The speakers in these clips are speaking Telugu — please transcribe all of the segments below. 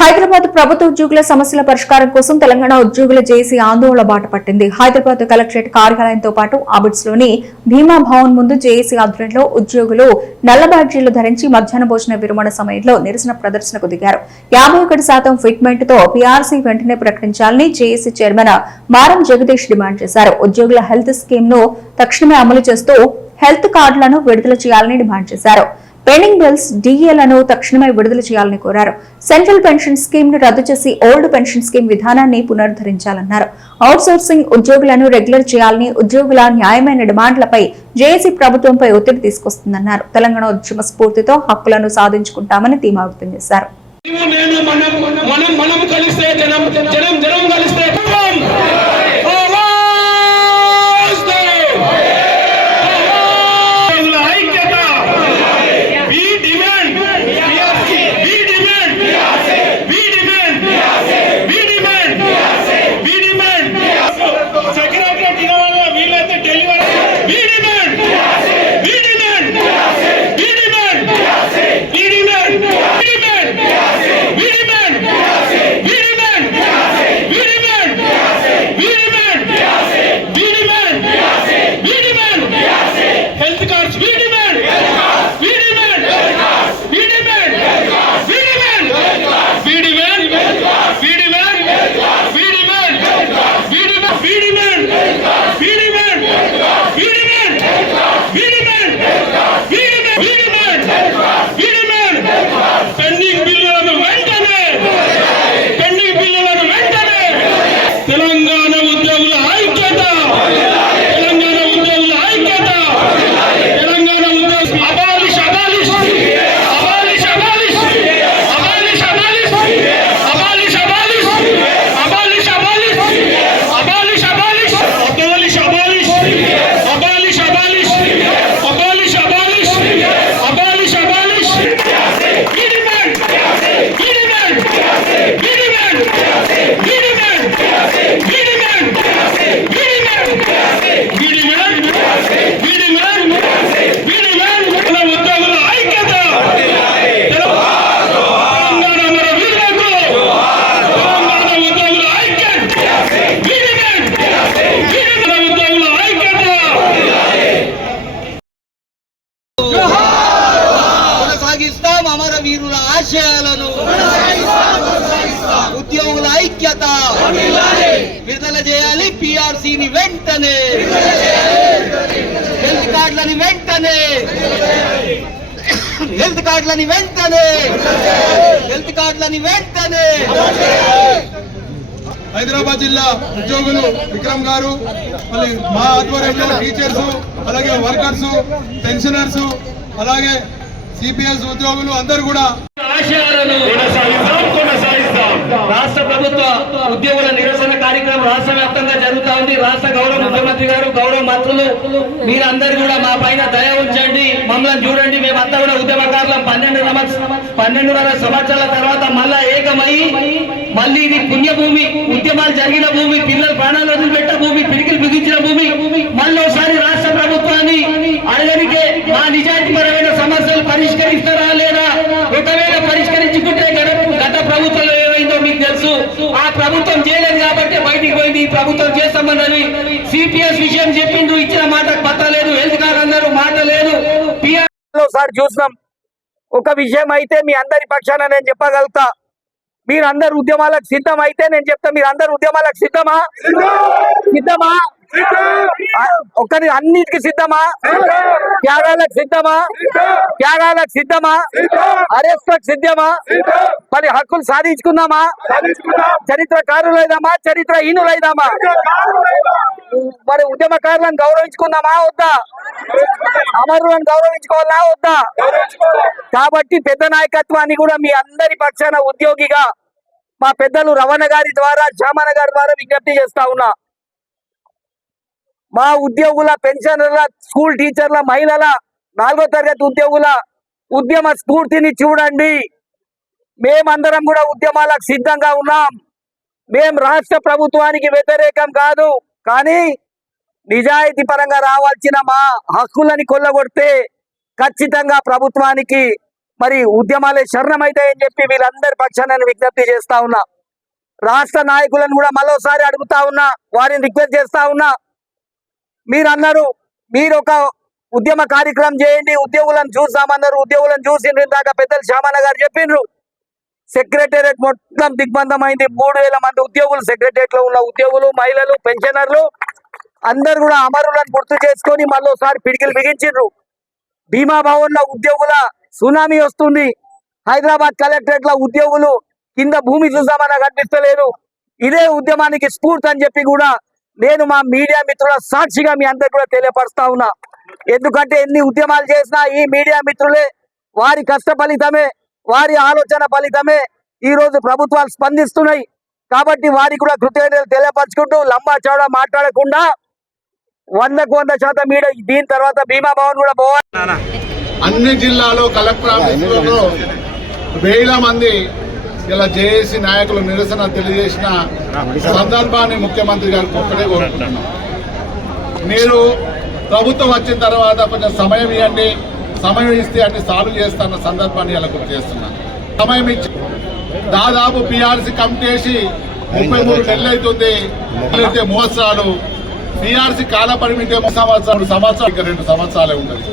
హైదరాబాద్ ప్రభుత్వ ఉద్యోగుల సమస్యల పరిష్కారం కోసం తెలంగాణ ఉద్యోగుల జేఏసీ ఆందోళన బాట పట్టింది. హైదరాబాద్ కలెక్టరేట్ కార్యాలయంతో పాటు అబిడ్స్ లోని భీమా భవన్ ముందు జేఏసీ ఆధ్వర్యంలో ఉద్యోగులు నల్ల బ్యాడ్జీలు ధరించి మధ్యాహ్న భోజన విరమణ సమయంలో నిరసన ప్రదర్శనకు దిగారు. 51% ఫిట్మెంట్ తో పీఆర్సీ వెంటనే ప్రకటించాలని జేఏసీ చైర్మన్ మారం జగదీష్ డిమాండ్ చేశారు. ఉద్యోగుల హెల్త్ స్కీమ్ ను తక్షణమే అమలు చేస్తూ హెల్త్ కార్డులను విడుదల చేయాలని డిమాండ్ చేశారు. పెండింగ్ బిల్స్ డీఏలను తక్షణమే విడుదల చేయాలని కోరారు. సెంట్రల్ పెన్షన్ స్కీమ్ ను రద్దు చేసి ఓల్డ్ పెన్షన్ స్కీమ్ విధానాన్ని పునరుద్ధరించాలన్నారు. అవుట్సోర్సింగ్ ఉద్యోగులను రెగ్యులర్ చేయాలని, ఉద్యోగుల న్యాయమైన డిమాండ్లపై జేఏసీ ప్రభుత్వంపై ఒత్తిడి తీసుకొస్తుందన్నారు. తెలంగాణ ఉద్యమ స్ఫూర్తితో హక్కులను సాధించుకుంటామని ధీమా వ్యక్తం చేశారు. అమరవీరుల ఆశయాలను ఉద్యోగుల ఐక్యత విడుదల చేయాలి. పీఆర్సీని వెంటనే, హెల్త్ కార్డులని వెంటనే, హెల్త్ కార్డులని వెంటనే, హెల్త్ కార్డులని వెంటనే. హైదరాబాద్ జిల్లా ఉద్యోగులు విక్రమ్ గారు, మళ్ళీ మా ఆధ్వర్యంలో టీచర్స్, అలాగే వర్కర్స్, పెన్షనర్స్, అలాగే సిపిఎస్ ఉద్యోగులు అందరూ కూడా ఆశయాలను రాష్ట్ర ప్రభుత్వ ఉద్యోగుల నిరసన కార్యక్రమం రాష్ట్ర వ్యాప్తంగా జరుగుతా ఉంది. రాష్ట్ర గౌరవ ముఖ్యమంత్రి గారు, గౌరవ మంత్రులు మీరందరూ కూడా మా పైన దయ ఉంచండి, మమ్మల్ని చూడండి. మేమంతా కూడా ఉద్యమకారులం. 12 సంవత్సరాల తర్వాత మళ్ళా ఏకమై, మళ్ళీ ఇది పుణ్యభూమి, ఉద్యమాలు జరిగిన భూమి, పిల్లల ప్రాణాలు వదిలిపెట్ట భూమి, పిడికిలు బిగించిన భూమి. మళ్ళీ ఒకసారి రాష్ట్ర ప్రభుత్వాన్ని అడగనికే మా నిజాయితీపరమైన సమస్యలు పరిష్కరిస్తారా లేదా? ఒకవేళ పరిష్కరించుకుంటే గత ప్రభుత్వంలో ఏమైందో మీకు తెలుసు. ఆ ప్రభుత్వం చేయలేదు కాబట్టి బయటికి పోయింది. ఈ ప్రభుత్వం చేస్తామన్నది సిపిఎస్ విషయం చెప్పిండు, ఇచ్చిన మాటకు పత్త లేదు. హెల్త్ కార్డు అన్నారు, మాట లేదు. సార్ చూసినాం. ఒక విషయం అయితే మీ అందరి పక్షాన నేను చెప్పగలుగుతా, మీరందరు ఉద్యమాలకు సిద్ధం అయితే నేను చెప్తా, మీరందరు ఉద్యమాలకు సిద్ధమా? సిద్ధమా? ఒక్కరి అన్నిటికి సిద్ధమా? త్యాగాలకు సిద్ధమా? త్యాగాలకు సిద్ధమా? అరెస్ట్లకు సిద్ధమా? మరి హక్కులు సాధించుకుందామా? చరిత్రకారులైదామా? చరిత్రహీనులైదామా? మరి ఉద్యమకారులను గౌరవించుకుందామా వద్దా? అమరులను గౌరవించుకోవాలా వద్దా? కాబట్టి పెద్ద నాయకత్వాన్ని కూడా మీ అందరి పక్షాన ఉద్యోగిగా మా పెద్దలు రవణ గారి ద్వారా, చామన గారి ద్వారా విజ్ఞప్తి చేస్తా ఉన్నా. మా ఉద్యోగుల, పెన్షనర్ల, స్కూల్ టీచర్ల, మహిళల, 4వ తరగతి ఉద్యోగుల ఉద్యమ స్ఫూర్తిని చూడండి. మేమందరం కూడా ఉద్యమాలకు సిద్ధంగా ఉన్నాం. మేం రాష్ట్ర ప్రభుత్వానికి వ్యతిరేకం కాదు, కానీ నిజాయితీ పరంగా రావాల్సిన మా హక్కులని కొల్లగొడితే ఖచ్చితంగా ప్రభుత్వానికి మరి ఉద్యమాలే శరణమైతాయని చెప్పి వీళ్ళందరి పక్షాన నేను విజ్ఞప్తి చేస్తా ఉన్నా. రాష్ట్ర నాయకులను కూడా మరోసారి అడుగుతా ఉన్నా, వారిని రిక్వెస్ట్ చేస్తా ఉన్నా. మీరు అన్నారు మీరు ఒక ఉద్యమ కార్యక్రమం చేయండి, ఉద్యోగులను చూసామన్నారు. ఉద్యోగులను చూసి ఇందాక పెద్దలు శ్యామన్న గారు చెప్పిండ్రు. సెక్రటేరియట్ మొత్తం దిగ్బంధమైంది. 3000 మంది ఉద్యోగులు, సెక్రటేరియట్ లో ఉన్న ఉద్యోగులు, మహిళలు, పెన్షనర్లు అందరు కూడా అమరులను గుర్తు చేసుకొని మరోసారి పిడికిలు బిగించిండ్రు. భీమా భవన్ లో ఉద్యోగుల సునామీ వస్తుంది. హైదరాబాద్ కలెక్టరేట్ లో ఉద్యోగులు కింద భూమి చూసామన్నా కనిపిస్తలేదు. ఇదే ఉద్యమానికి స్ఫూర్తి అని చెప్పి కూడా నేను మా మీడియా మిత్రుల సాక్షిగా మీ అందరికి కూడా తెలియపరుస్తా ఉన్నా. ఎందుకంటే ఎన్ని ఉద్యమాలు చేసినా ఈ మీడియా మిత్రులే, వారి కష్ట ఫలితమే, వారి ఆలోచన ఫలితమే ఈ రోజు ప్రభుత్వాలు స్పందిస్తున్నాయి. కాబట్టి వారికి కూడా కృతజ్ఞతలు తెలియపరచుకుంటూ లంబా చౌడా మాట్లాడకుండా 100% మీడియా దీని తర్వాత భీమా భవన్ కూడా పోవాలి. అన్ని జిల్లాలో కలెక్టర్ ఆఫీసులలో వేల మంది ఇలా జేఏసీ నాయకులు నిరసన తెలియజేసిన సందర్భాన్ని ముఖ్యమంత్రి గారికి ఒక్కడే కోరుకుంటున్నాం. మీరు ప్రభుత్వం వచ్చిన తర్వాత కొంచెం సమయం ఇవ్వండి, సమయం ఇస్తే అన్ని సాల్వ్ చేస్తున్న సందర్భాన్ని ఇలా గుర్తు చేస్తున్నాను. సమయం ఇచ్చి దాదాపు పిఆర్సీ కమిటీ వేసి 33 నెలలు అవుతుంది. అయితే మోసాలు పిఆర్సీ కాల పరిమితి 3 సంవత్సరాలు, ఇంకా 2 సంవత్సరాలే ఉంటుంది.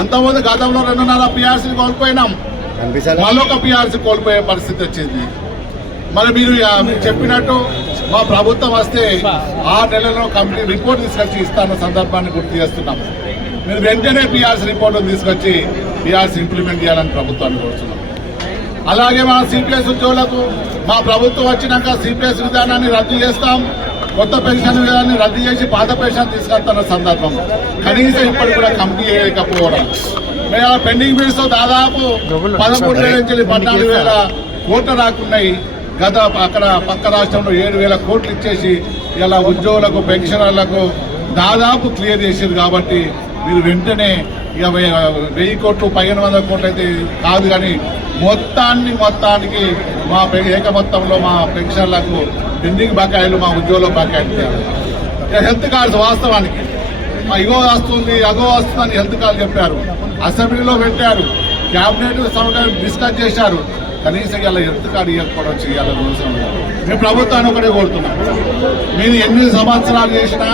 అంతకుముందు గతంలో 2.5 పిఆర్సీని కోల్పోయినాం, మరొక పిఆర్సీ కోల్పోయే పరిస్థితి వచ్చింది. మరి మీరు చెప్పినట్టు మా ప్రభుత్వం వస్తే 6 నెలల్లో కంప్లీట్ రిపోర్ట్ తీసుకొచ్చి ఇస్తాన్న సందర్భాన్ని గుర్తు చేస్తున్నాం. మీరు వెంటనే పిఆర్సీ రిపోర్ట్ తీసుకొచ్చి పిఆర్సీ ఇంప్లిమెంట్ చేయాలని ప్రభుత్వాన్ని కోరుతున్నాం. అలాగే మా సిపిఎస్ ఉద్యోగులకు మా ప్రభుత్వం వచ్చినాక సిపిఎస్ విధానాన్ని రద్దు చేస్తాం, కొత్త పెన్షన్ విధానాన్ని రద్దు చేసి పాత పెన్షన్ తీసుకొస్తున్న సందర్భం కనీసం ఇప్పటికి కూడా కంప్లీట్ చేయకపోవడం. మేము పెండింగ్ బిల్స్ దాదాపు 13,000 నుంచి 14,000 కోట్లు రాకున్నాయి. గత అక్కడ పక్క రాష్ట్రంలో 7,000 కోట్లు ఇచ్చేసి ఇలా ఉద్యోగులకు, పెన్షనర్లకు దాదాపు క్లియర్ చేసేది. కాబట్టి మీరు వెంటనే 1000 కోట్లు 1,100 కోట్లు అయితే కాదు కానీ మొత్తానికి మా ఏక మొత్తంలో మా పెన్షన్లకు పెండింగ్ బకాయిలు, మా ఉద్యోగుల బకాయిలు. హెల్త్ కార్డ్స్ వాస్తవానికి ఇగో వస్తుంది అగో వస్తుందని హెల్త్ కార్డు చెప్పారు, అసెంబ్లీలో పెట్టారు, క్యాబినెట్ సమావేశం డిస్కస్ చేశారు. కనీసం ఇలా హెల్త్ కార్డు ఇవ్వకపోవడం చేయాలని మేము ప్రభుత్వాన్ని ఒకటే కోరుతున్నాం. మీరు ఎన్ని సంవత్సరాలు చేసినా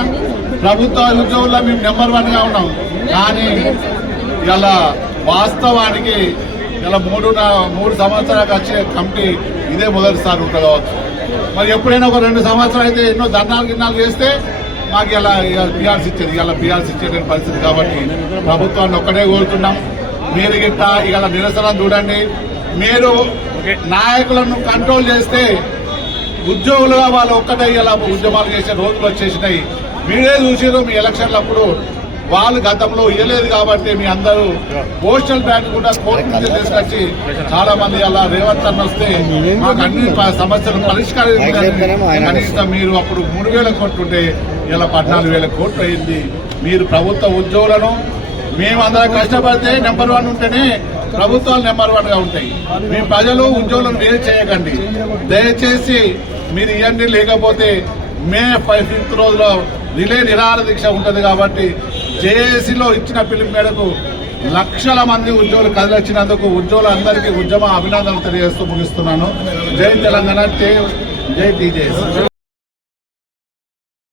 ప్రభుత్వ ఉద్యోగుల్లో మేము నెంబర్ 1 గా ఉన్నాం. కానీ ఇలా వాస్తవానికి ఇలా 3 సంవత్సరాలకు వచ్చే కమిటీ ఇదే మొదటిసారి ఉండవచ్చు. మరి ఎప్పుడైనా ఒక 2 సంవత్సరాలు అయితే ఎన్నో గిన్నాలు చేస్తే మాకు ఇలా పిఆర్సీ ఇచ్చేది, ఇలా పిఆర్సీ ఇచ్చేటువంటి పరిస్థితి. కాబట్టి ప్రభుత్వాన్ని ఒక్కడే కోరుతున్నాం. మీరు గిట్ట ఇలా నిరసన చూడండి. మీరు నాయకులను కంట్రోల్ చేస్తే ఉద్యోగులుగా వాళ్ళు ఒక్కటే ఇలా ఉద్యమాలు చేసే రోజులు వచ్చేసినాయి. మీరే చూసారు మీ ఎలక్షన్లప్పుడు వాళ్ళు గతంలో ఇవ్వలేదు. కాబట్టి మీ అందరూ పోస్టల్ బ్యాగ్ కూడా కోర్టు నుంచి తీసుకొచ్చి చాలా మంది అలా రేవంత్ అన్న వస్తే మాకు అన్ని సమస్యలు పరిష్కారం కనీసం మీరు అప్పుడు 3,000 కోట్లు ఉంటే ఇలా 14,000 కోట్లు అయింది. మీరు ప్రభుత్వ ఉద్యోగులను మేమందరం కష్టపడితే నెంబర్ 1 ఉంటేనే ప్రభుత్వాలు నెంబర్ 1 గా ఉంటాయి. మీ ప్రజలు ఉద్యోగులను వేరు చేయకండి దయచేసి. మీరు ఇవన్నీ లేకపోతే మే 5th రోజులో రిలే నిరాహార దీక్ష ఉంటుంది. కాబట్టి జేఏసీలో ఇచ్చిన పిలుపు మేరకు లక్షల మంది ఉద్యోగులు కదిలొచ్చినందుకు ఉద్యోగులందరికీ ఉద్యమ అభినందనలు తెలియజేస్తూ ముగిస్తున్నాను. జై తెలంగాణ, జై టీజేఎస్.